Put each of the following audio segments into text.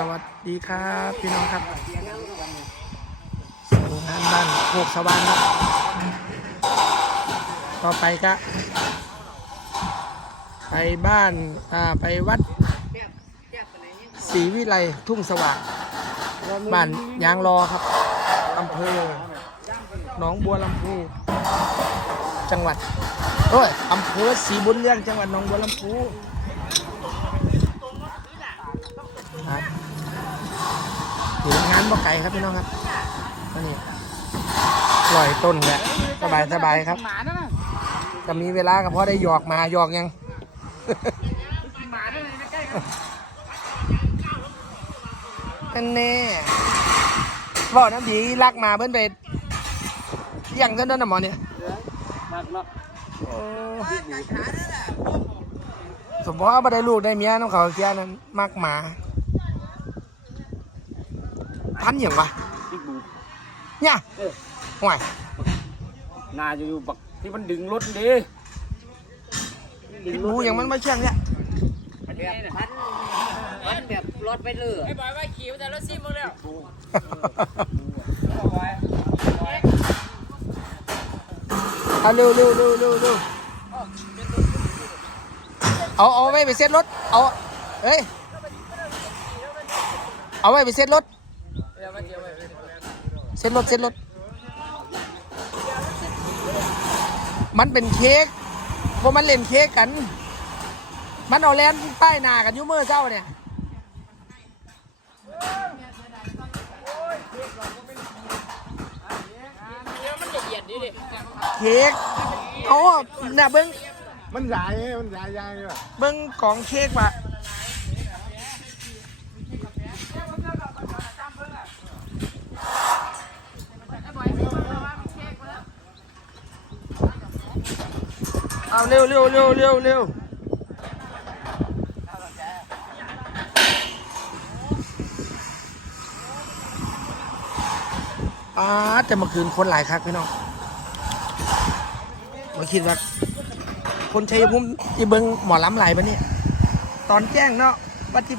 สวัสดีครับพี่น้องครับส่งงานบ้านโคกสว่างครับต่อไปก็ไปบ้านอ่าไปวัดศรีวิไลทุ่งสว่างบ้านยางรอครับอำเภอหนองบัวลำพูจังหวัดโอ้ยอำเภอศรีบุญเรื่องจังหวัดหนองบัวลำพูครั บอยู่งานบ่ไก่ครับพี่น้องครับนี่ปล่อยต้นแหละสบายสบายครับ หมานั่นน่ะจะมีเวลาก็พอได้หยอกมาหยอกยัง หมานั่นน่ะใกล้ๆกันกันแน่บอกน้ำผีลักมาเบิ้นไปเลี้ยังเท่านั้นนะหมอเนี่ยมากเนาะโอ้สมมติว่าบ่ได้ลูกได้เมียน้องเขาเสียนั้นมากหมา พันอย่างวะพี่บู เนี่ยเออ ห่วยนาจะอยู่บักที่มันดึงรถดิพิษบูอย่างมันไม่เชื่องเนี่ยแบบพันพันแบบรถไปเรื่อยไอ้บอยว่าขี่แต่รถซิมมึงแล้วเอาเร็วเร็วเร็วเร็วเร็วเอาเอาไว้ไปเซ็ตรถเอาเฮ้ยเอาไว้ไปเซ็ตรถเซ็ตรถเซ็ตรถ มันเป็นเค้กพวกมันเล่นเค้กกัน มันเอาแลนป้ายหน้ากันอยุ่มือเจ้าเนี่ยมันจะเหยียดดิดิเค้กเอาอะเนี่ยเบิ้งมันใหญ่ไงมันใหญ่ใหญ่เลยเบิ้งกล่องเค้กว่ะ เอาเร็วเร็วเร็วเร็วเร็วอ่าแต่เมื่อคืนคนหลายคักพี่น้องมาคิดว่า คนชัยภูมิที่เบิ้งหมอลำไหลปะเนี่ยตอนแจ้งเนาะว่าที่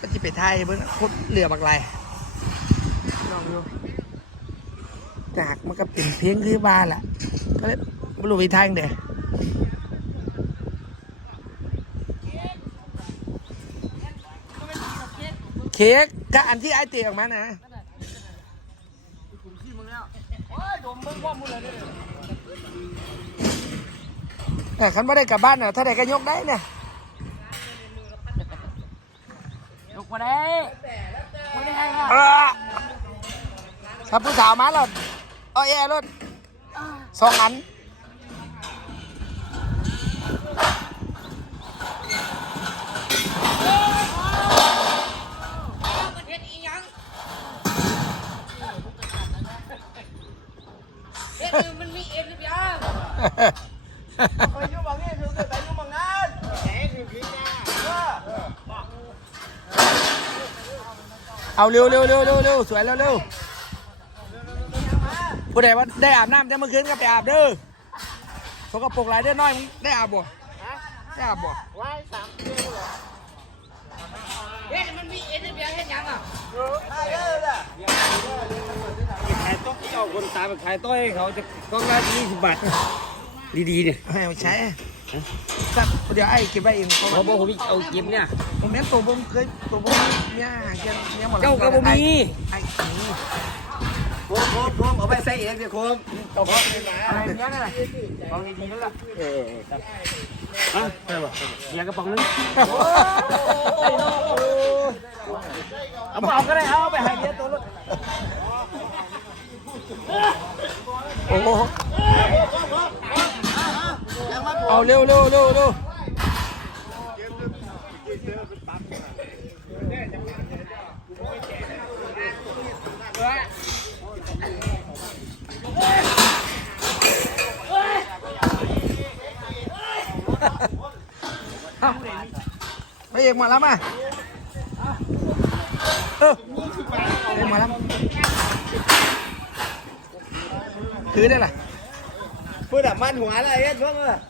ว่าที่ไปไทยเบิ้งโคตรเหลือบักไหลลองดูจากมันก็เป็นเพลงคือบ้านแหละก็เลย ไม่รู้ไปทางเดะเค้กก็อันที่ไอเตะออกมานะโอ้ยดมเบิ่งว่ามึงเลยดิแต่คันไม่ได้กลับบ้านน่ะถ้าได้ก็ยกได้เนี่ยยกมาได้ไม่ได้ให้ค่ะเออถ้าผู้สาวมาแล้วเอาแย่รถสองอันมัน เอาเร็วเร็วเร็วเร็วเร็วสวยเร็วเร็วผู้ใดว่าได้อาบน้ำแต่เมื่อคืนก็ไปอาบเด้อสกปรกหลายเด้อน้อยมึงได้อาบบ่ได้อาบบ่เฮ้ยมันมีเอ็นหรือยังเห็นยังอะขายต้มเอาคนตายไปขายต้อยเขาจะก็ง่ายยี่สิบบาทดีๆเนี่ยให้เอาใช้ ครับเดี๋ยวไอ้เก็บไว้เองเพราะเขาว่าบอกผมเอาเก็บเนี่ย ผมแม่นตัวผมเคยตัวผมเนี่ยหาเงี้ยเนี่ยหมดเจ้าก็บ่มี ไอ้นี่โคมโคมโคมเอาไปใส่เองเดี๋ยวโคมอะไรเนี่ยอะไรเอาดีๆนั่นแหละเออครับอะใช่ป่ะเบียร์กระป๋องนึงเอาเอาก็ได้เอาไปให้เบียร์ตัวรถโอ้โห เอาเร็วเร็วเร็วเร็วไปเอกมาแล้วมาเออเอกมาแล้วคือได้ล่ะพูดแบบมันหัวอะไรเงี้ยช่วงเออส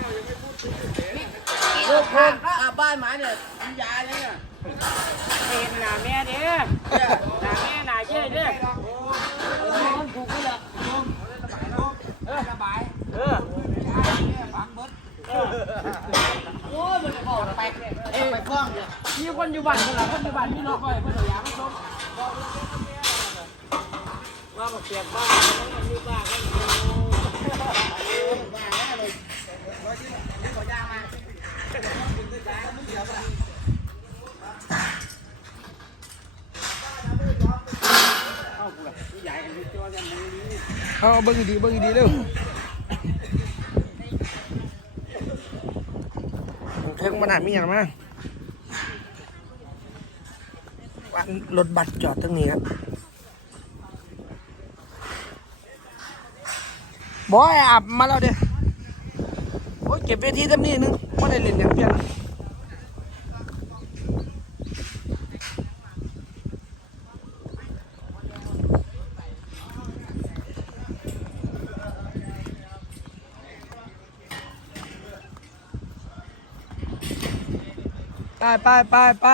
ลูกคนอาบ้านหมาเนี่ยกินยาเลยเนี่ยเป็นหน้าแม่เด้หน้าแม่หน้าเย้เด้ถูกไหมล่ะเออโอ้ยมันจะบอกไปเอ้ไปฟ้องเนี่ยมีคนอยู่บ้านคนละคนอยู่บ้านพี่น้องคอยเพิ่นเอายามาส่งว่าบ่เปียกบ้านมันมีบ้านกัน เอาเบิ้งดีเบิ้งดีเร็วเทิงมันหนามีอย่างมาวันรถบัสจอดตรงนี้ครับบอยอาบมาแล้วเด้โอ้ยเก็บเวทีตั้งนี้นึงไม่ได้เล่นอย่างเพี้ยน ไปไปไปไปไป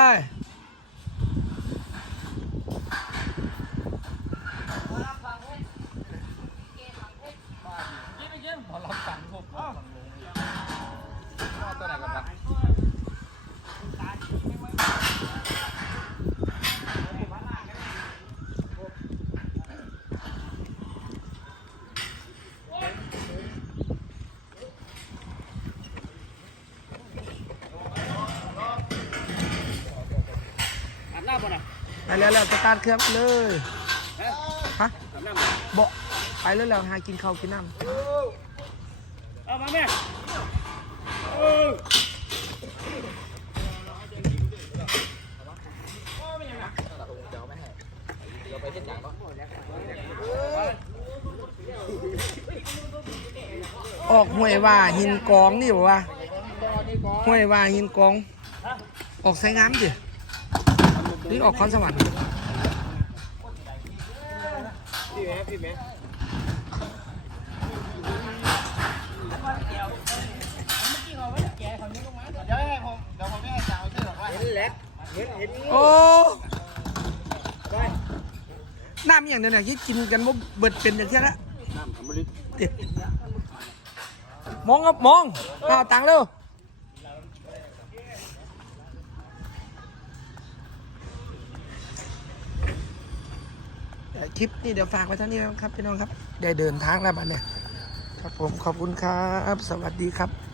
แล้วแล้วสตาร์ทเครื่องไปเลยฮะบ่ไปแล้วแล้วหากินข้าวกินน้ำเอามาแม่ออกห้วยว่าหินกองนี่บอกว่าห้วยว่าหินกอง ออกไซงามดิ หรือออกคอนสวรรค์พี่แม่พี่แม่เห็นแหละเห็นเห็นโอ้น้ำอหย่างเดียวนะที่กินกันว่าเบิดเป็นอย่างเช่นละน้ำอมฤตเด็ดมองครับมองเอาตังค์เร็ว คลิปนี้เดี๋ยวฝากไว้ท่านนี้นะครับพี่น้องครับ ได้เดินทางแล้วบัดเนี่ยครับผมขอบคุณครับ สวัสดีครับ